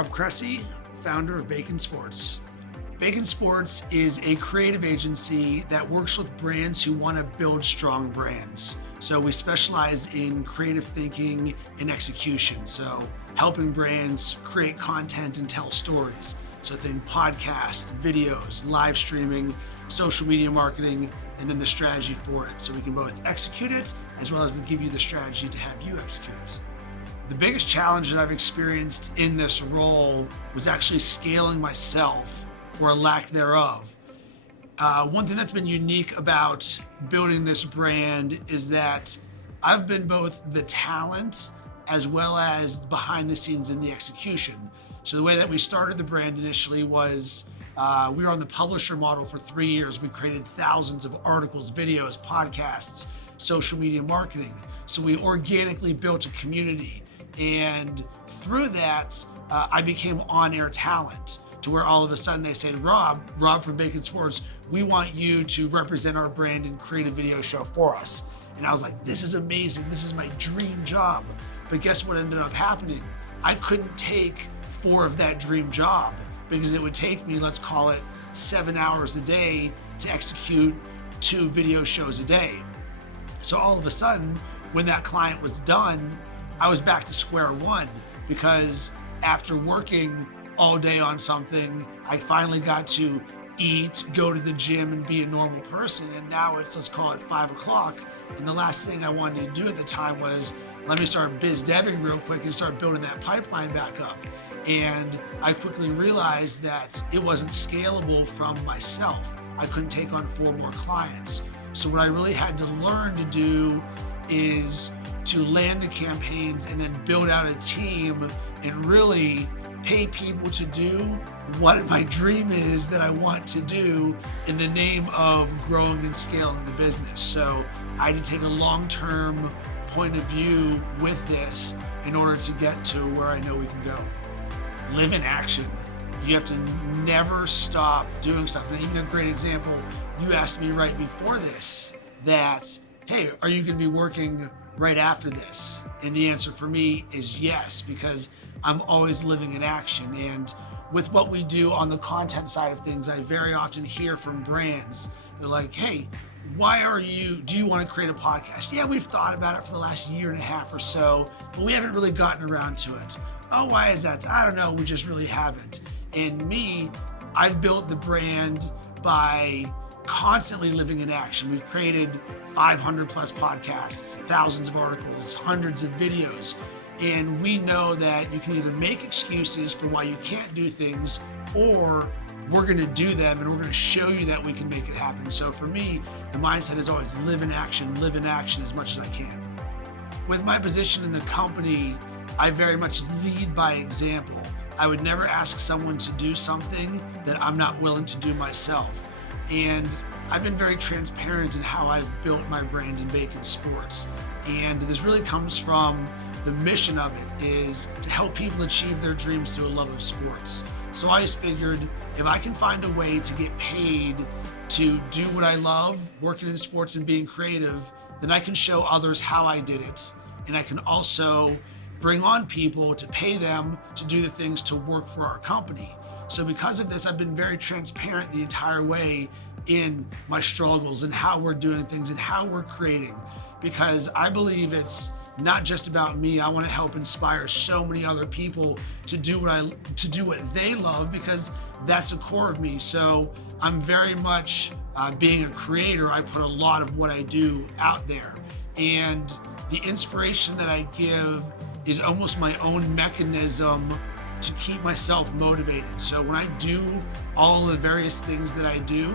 Rob Cressy, founder of Bacon Sports. Bacon Sports is a creative agency that works with brands who want to build strong brands. So we specialize in creative thinking and execution. So helping brands create content and tell stories. So think podcasts, videos, live streaming, social media marketing, and then the strategy for it. So we can both execute it as well as give you the strategy to have you execute it. The biggest challenge that I've experienced in this role was actually scaling myself, or lack thereof. One thing that's been unique about building this brand is that I've been both the talent as well as behind the scenes in the execution. So the way that we started the brand initially was we were on the publisher model for 3 years. We created thousands of articles, videos, podcasts, social media marketing. So we organically built a community. And through that, I became on-air talent, to where all of a sudden they say, Rob from Bacon Sports, we want you to represent our brand and create a video show for us. And I was like, this is amazing. This is my dream job. But guess what ended up happening? I couldn't take 4 of that dream job because it would take me, let's call it 7 hours a day to execute 2 video shows a day. So all of a sudden, when that client was done, I was back to square one, because after working all day on something, I finally got to eat, go to the gym, and be a normal person. And now it's, let's call it 5 o'clock. And the last thing I wanted to do at the time was, let me start biz deving real quick and start building that pipeline back up. And I quickly realized that it wasn't scalable from myself. I couldn't take on 4 more clients. So what I really had to learn to do is to land the campaigns and then build out a team and really pay people to do what my dream is that I want to do in the name of growing and scaling the business. So I had to take a long-term point of view with this in order to get to where I know we can go. Live in action. You have to never stop doing stuff. And even a great example, you asked me right before this that, hey, are you gonna be working right after this? And the answer for me is yes, because I'm always living in action. And with what we do on the content side of things, I very often hear from brands, they're like, hey, do you want to create a podcast? Yeah, we've thought about it for the last 1.5 years or so, but we haven't really gotten around to it. Oh, why is that? I don't know, we just really haven't. And me, I've built the brand by constantly living in action. We've created 500 plus podcasts, thousands of articles, hundreds of videos. And we know that you can either make excuses for why you can't do things, or we're gonna do them and we're gonna show you that we can make it happen. So for me, the mindset is always live in action as much as I can. With my position in the company, I very much lead by example. I would never ask someone to do something that I'm not willing to do myself. And I've been very transparent in how I've built my brand in Bacon Sports. And this really comes from the mission of it is to help people achieve their dreams through a love of sports. So I just figured if I can find a way to get paid to do what I love, working in sports and being creative, then I can show others how I did it. And I can also bring on people to pay them to do the things to work for our company. So because of this, I've been very transparent the entire way in my struggles and how we're doing things and how we're creating, because I believe it's not just about me. I want to help inspire so many other people to do what they love, because that's the core of me. So I'm very much being a creator. I put a lot of what I do out there, and the inspiration that I give is almost my own mechanism to keep myself motivated. So when I do all the various things that I do,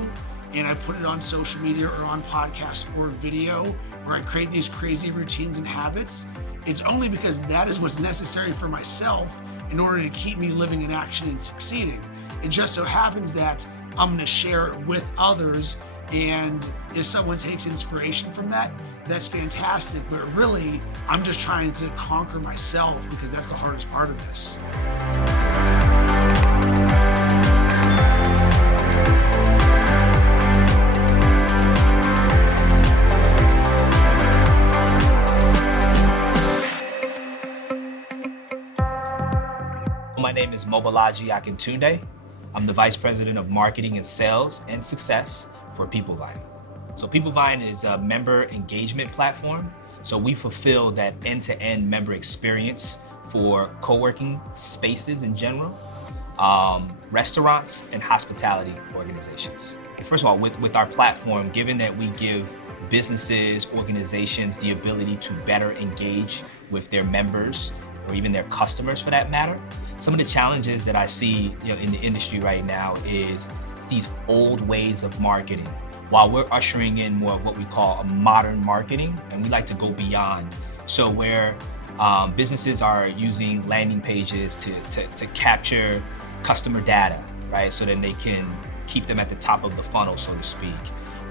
and I put it on social media or on podcast or video, where I create these crazy routines and habits, it's only because that is what's necessary for myself in order to keep me living in action and succeeding. It just so happens that I'm gonna share it with others, and if someone takes inspiration from that, that's fantastic. But really, I'm just trying to conquer myself, because that's the hardest part of this. my name is Mobolaji Akintunde. I'm the Vice President of Marketing and Sales and Success for PeopleVine. So PeopleVine is a member engagement platform. So we fulfill that end-to-end member experience for co-working spaces in general, restaurants, and hospitality organizations. First of all, with our platform, given that we give businesses, organizations the ability to better engage with their members or even their customers for that matter, some of the challenges that I see in the industry right now is these old ways of marketing. While we're ushering in more of what we call a modern marketing, and we like to go beyond. So where businesses are using landing pages to capture customer data, right? So then they can keep them at the top of the funnel, so to speak.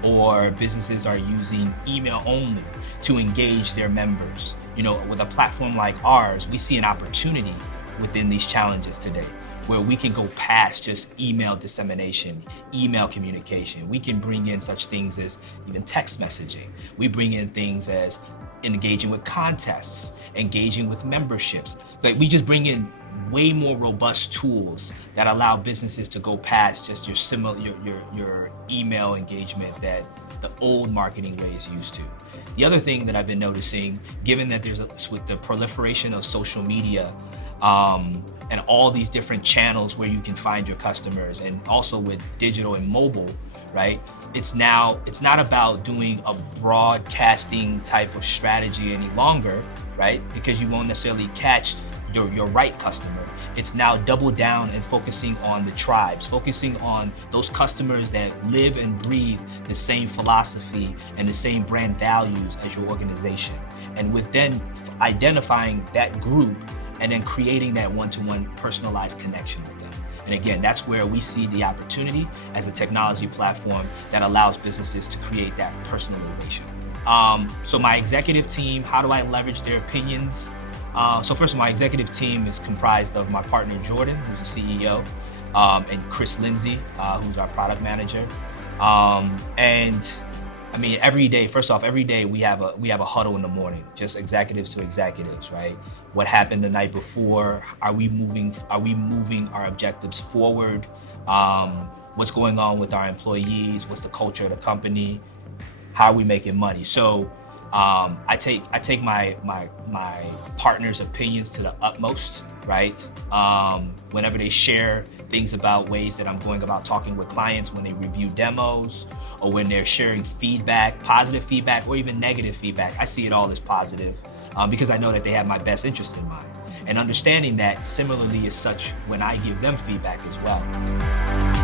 Or businesses are using email only to engage their members. With a platform like ours, we see an opportunity within these challenges today, where we can go past just email dissemination, email communication. We can bring in such things as even text messaging. We bring in things as engaging with contests, engaging with memberships. Like, we just bring in way more robust tools that allow businesses to go past just your email engagement that the old marketing ways used to. The other thing that I've been noticing, given that with the proliferation of social media, and all these different channels where you can find your customers, and also with digital and mobile, right? It's not about doing a broadcasting type of strategy any longer, right? Because you won't necessarily catch your right customer. It's now double down and focusing on the tribes, focusing on those customers that live and breathe the same philosophy and the same brand values as your organization. And with then identifying that group and then creating that one-to-one personalized connection with them. And again, that's where we see the opportunity as a technology platform that allows businesses to create that personalization. So my executive team, how do I leverage their opinions? So first of all, my executive team is comprised of my partner Jordan, who's the CEO, and Chris Lindsay, who's our product manager. And I mean, every day we have a huddle in the morning, just executives to executives, right? What happened the night before? Are we moving our objectives forward? What's going on with our employees? What's the culture of the company? How are we making money? So I take my partners' opinions to the utmost, right? Whenever they share things about ways that I'm going about talking with clients, when they review demos, or when they're sharing feedback, positive feedback, or even negative feedback, I see it all as positive because I know that they have my best interest in mind. And understanding that similarly is such when I give them feedback as well.